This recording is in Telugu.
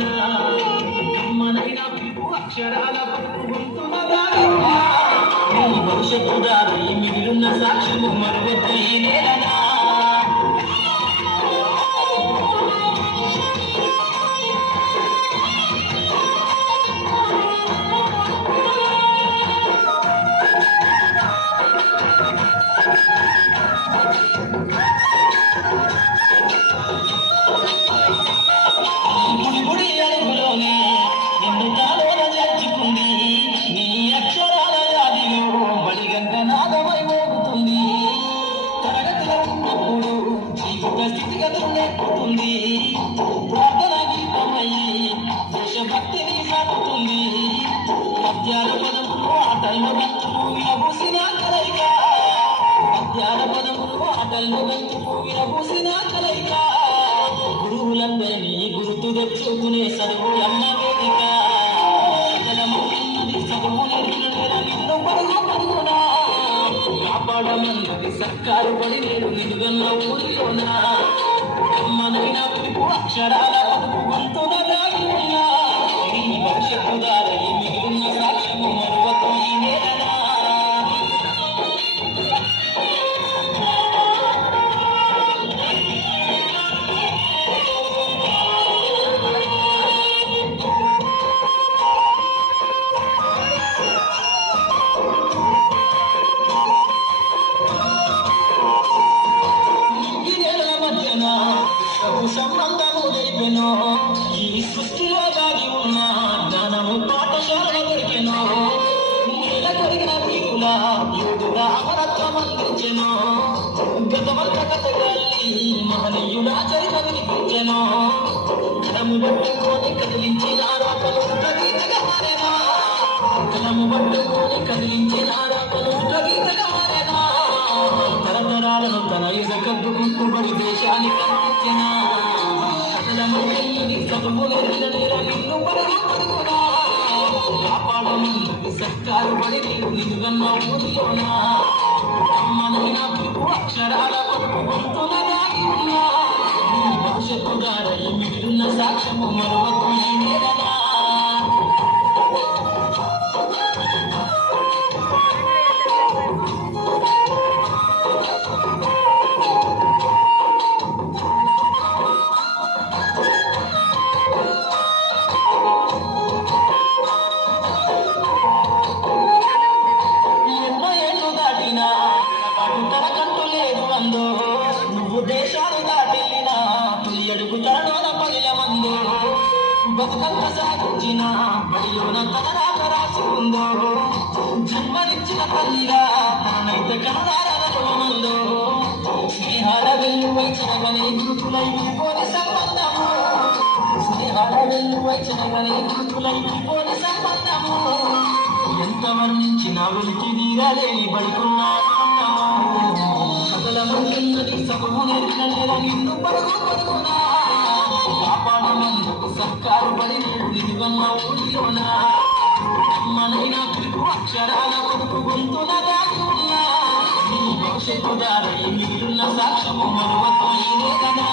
ఊరిలోనా మనైనా పిలుపు అక్షరాల పలుకుంటున్నదా నీ భవిష్యత్తు దారి మిగిలిన సాక్షులు మరొద్దు ఈ నేలనా ప్రార్థన గీతమయ్యి దేశభక్తిని సాగుతుంది పద్యాల పదములు ఆటల్లో గంతులు విరబూసిన కలయిక పద్యాల పదములు ఆటల్లో గంతులు విరబూసిన కలయిక గురువులందరినీ గుర్తు తెచ్చుకునే చదువు అన్న వేదిక చదువు నిన్ను పడుకున్నా కాపాడమన్నది సర్కారు పడి నేను నిలుగన్న ఊరిలోనా మనైనా పిలుపు అక్షరాల పలుకుంటున్న దాగి ఉన్నా ఈ భవిష్యత్తు దారి మిగిలిన సాక్ష్యము మరొక ఈ నేలనా సంబంధము జరిపెనో ఈ సృష్టిలో దాగి ఉన్న జ్ఞానము పాఠశాల దొరికెనో నేల కొరిగిన వీరుల యోధుల అమరత్వం అందించెనో గతమంత కథగాల్ని మహనీయుల చరిత వినిపించెనో కలము పట్టుకొని కదిలించిన రాకలు గీతగా మారేనా కలము పట్టుకొని కదిలించిన రాకలు గీతగా మారేనా తరతరాలను తన ఇజ కద్దుకుంటూ బడి దేశానికి అందించిన కాపాడమన్నది సర్కారు పడి నీవు నిలుగన్న ఊరిలోనా మనైనా పిలుపు అక్షరాల పలుకుంటున్న దాగి ఉన్నా నీ భవిష్యత్తు దారి మిగిలిన సాక్ష్యము మరొక ఈ నేలనా నువ్వు దేశాలు దాటినా తొలి అడుగు తరలోన పగిల మందో బతుకంత సాగించిన బడిలోన తనరాక రాసి ఉందో జన్మనిచ్చిన తల్లిగా తనైతే కనదారలో మందో స్నేహాల వెల్లువైచనగనే గురుతులై విడిపోని సంబంధము స్నేహాల వెల్లువైచనగనే గురుతులై విడిపోని సంబంధము ఎంత వర్ణించిన వెలికి తీరలేని బడుకున్నాను చదువు నేర్పిన నిన్ను పడుకున్నా కాపాడమన్నది సర్కారు పడి నిలుగన్న ఊరిలోనా మనైనా పిలుపు అక్షరాల పలుకుంటున్న దాగి ఉన్నా నీ భవిష్యత్తు దారి మిగిలిన సాక్ష్యము మరొక ఈ నేలనా